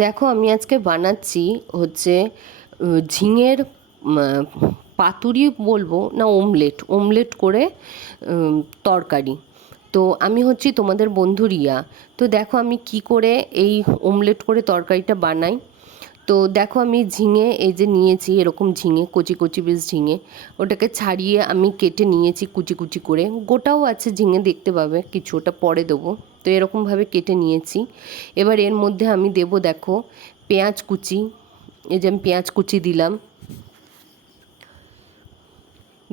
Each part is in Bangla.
দেখো, আমি আজকে বানাচ্ছি হচ্ছে ঝিঙের পাতুরি বলব না ওমলেট ওমলেট করে তরকারি। তো আমি হচ্ছি তোমাদের বন্ধু রিয়া। তো দেখো, আমি কি করে এই ওমলেট করে তরকারিটা বানাই। তো দেখো, আমি ঝিঙে, এই যে নিয়েছি এরকম ঝিঙে, কচি কচি বেশ ঝিঙে, ওটাকে ছাড়িয়ে আমি কেটে নিয়েছি কুচি কুচি করে। গোটাও আছে ঝিঙে, দেখতে পাবে কিছু ওটা পরে দেবো। তো এরকমভাবে কেটে নিয়েছি। এবার এর মধ্যে আমি দেবো, দেখো, পেঁয়াজ কুচি। এই যে আমি পেঁয়াজ কুচি দিলাম।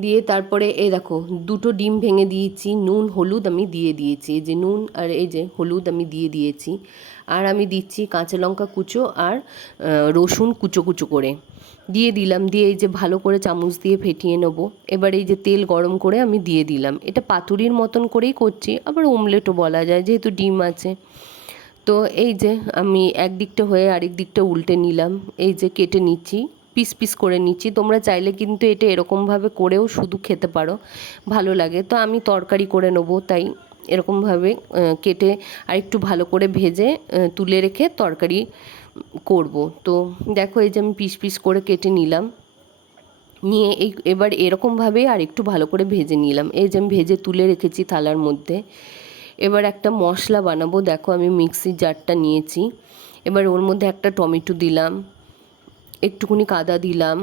দিয়ে তারপরে এই দেখো, দুটো ডিম ভেঙে দিয়েছি, নুন, হলুদ আমি দিয়ে দিয়েছি। এই যে নুন আর এই যে হলুদ আমি দিয়ে দিয়েছি। আর আমি দিচ্ছি কাঁচা লঙ্কা কুচো আর রসুন কুচো কুচো করে। দিয়ে দিলাম, দিয়ে এই যে ভালো করে চামচ দিয়ে ফেটিয়ে নেব। এবার এই যে তেল গরম করে আমি দিয়ে দিলাম। এটা পাতুরির মতন করেই করছি, আবার ওমলেটও বলা যায়, যেহেতু ডিম আছে। তো এই যে আমি একদিকটা হয়ে আরেক দিকটা উল্টে নিলাম। এই যে কেটে নিচ্ছি। পিস পিস করে নিচ্ছি। তোমরা চাইলে কিন্তু এটা এরকমভাবে করেও শুধু খেতে পারো। ভালো লাগে। তো আমি তরকারি করে নেব, তাই এরকমভাবে কেটে আর একটু ভালো করে ভেজে তুলে রেখে তরকারি করব। তো দেখো এই যে আমি পিস পিস করে কেটে নিলাম। নিয়ে এই, এবার এরকমভাবে আর একটু ভালো করে ভেজে নিলাম। এই যে আমি ভেজে তুলে রেখেছি থালার মধ্যে। এবার একটা মশলা বানাবো। দেখো আমি মিক্সির জারটা নিয়েছি। এবার ওর মধ্যে একটা টমেটো দিলাম। একটুখানি কাদা দিলাম।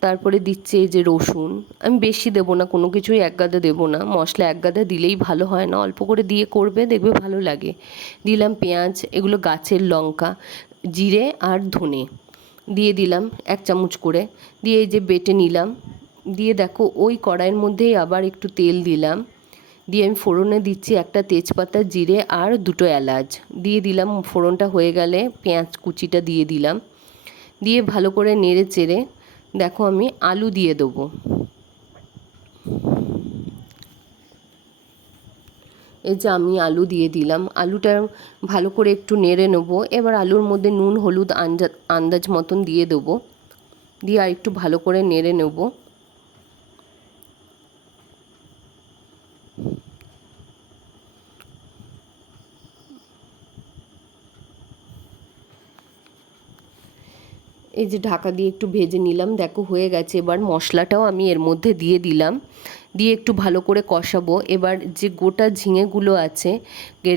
তারপরে দিচ্ছে এই যে রসুন। আমি বেশি দেবো না, কোনো কিছুই এক গাদা দেবো না। মশলা এক গাদা দিলেই ভালো হয় না, অল্প করে দিয়ে করবে, দেখবে ভালো লাগে। দিলাম পেঁয়াজ, এগুলো গাছের লঙ্কা, জিরে আর ধনে। দিয়ে দিলাম এক চামচ করে। দিয়ে এই যে বেটে নিলাম। দিয়ে দেখো ওই কড়াইয়ের মধ্যেই আবার একটু তেল দিলাম। দিয়ে আমি ফোড়নে দিচ্ছি একটা তেজপাতা, জিরে আর দুটো এলাচ। দিয়ে দিলাম, ফোড়নটা হয়ে গেলে পেঁয়াজ কুচিটা দিয়ে দিলাম। দিয়ে ভালো করে নেড়ে চেড়ে দেখো আমি আলু দিয়ে দেবো। এই যে আমি আলু দিয়ে দিলাম। আলুটা ভালো করে একটু নেড়ে নেব। এবার আলুর মধ্যে নুন, হলুদ আন্দাজ মতন দিয়ে দেবো। দিয়ে আর একটু ভালো করে নেড়ে নেব। এই যে ঢাকা দিয়ে একটু ভেজে নিলাম, দেখো হয়ে গেছে। এবার মশলাটাও আমি এর মধ্যে দিয়ে দিলাম। দিয়ে একটু ভালো করে কষাবো। এবার যে গোটা ঝিঙেগুলো আছে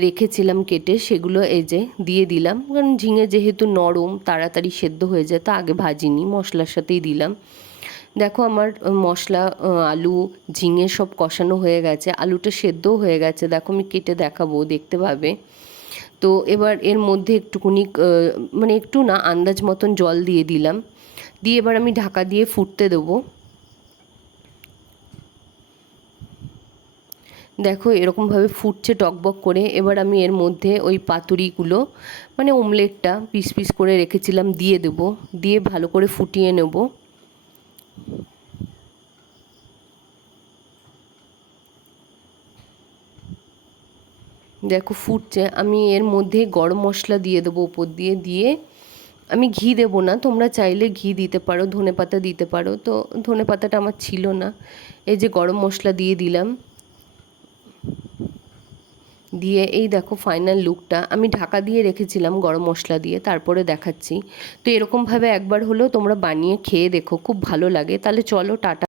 রেখেছিলাম কেটে, সেগুলো এই যে দিয়ে দিলাম। কারণ ঝিঙে যেহেতু নরম, তাড়াতাড়ি সেদ্ধ হয়ে যায়, তো আগে ভাজিনি, মশলার সাথেই দিলাম। দেখো আমার মশলা আলু, ঝিঙে সব কষানো হয়ে গেছে। আলুটা সেদ্ধও হয়ে গেছে। দেখো আমি কেটে দেখাবো, দেখতে পাবে? তো এবার এর মধ্যে একটুকুনি আহ, মানে একটু না আন্দাজ মতন জল দিয়ে দিলাম। দিয়ে এবার আমি ঢাকা দিয়ে ফুটতে দেবো। দেখো এরকমভাবে ফুটছে টকবক করে। এবার আমি এর মধ্যে ওই পাতুরিগুলো মানে ওমলেটটা পিস পিস করে রেখেছিলাম দিয়ে দেবো। দিয়ে ভালো করে ফুটিয়ে নেব। দেখো ফুটছে, আমি এর মধ্যে গরম মশলা দিয়ে দেবো, উপর দিয়ে দিয়ে। আমি ঘি দেবো না, তোমরা চাইলে ঘি দিতে পারো, ধনে পাতা দিতে পারো। তো ধনে পাতাটা আমার ছিল না, এই যে গরম মশলা দিয়ে দিলাম। দিয়ে এই দেখো ফাইনাল লুকটা আমি ঢাকা দিয়ে রেখেছিলাম গরম মশলা দিয়ে, তারপরে দেখাচ্ছি। তো এরকমভাবে একবার হলেও তোমরা বানিয়ে খেয়ে দেখো, খুব ভালো লাগে। তাহলে চলো, টাটা।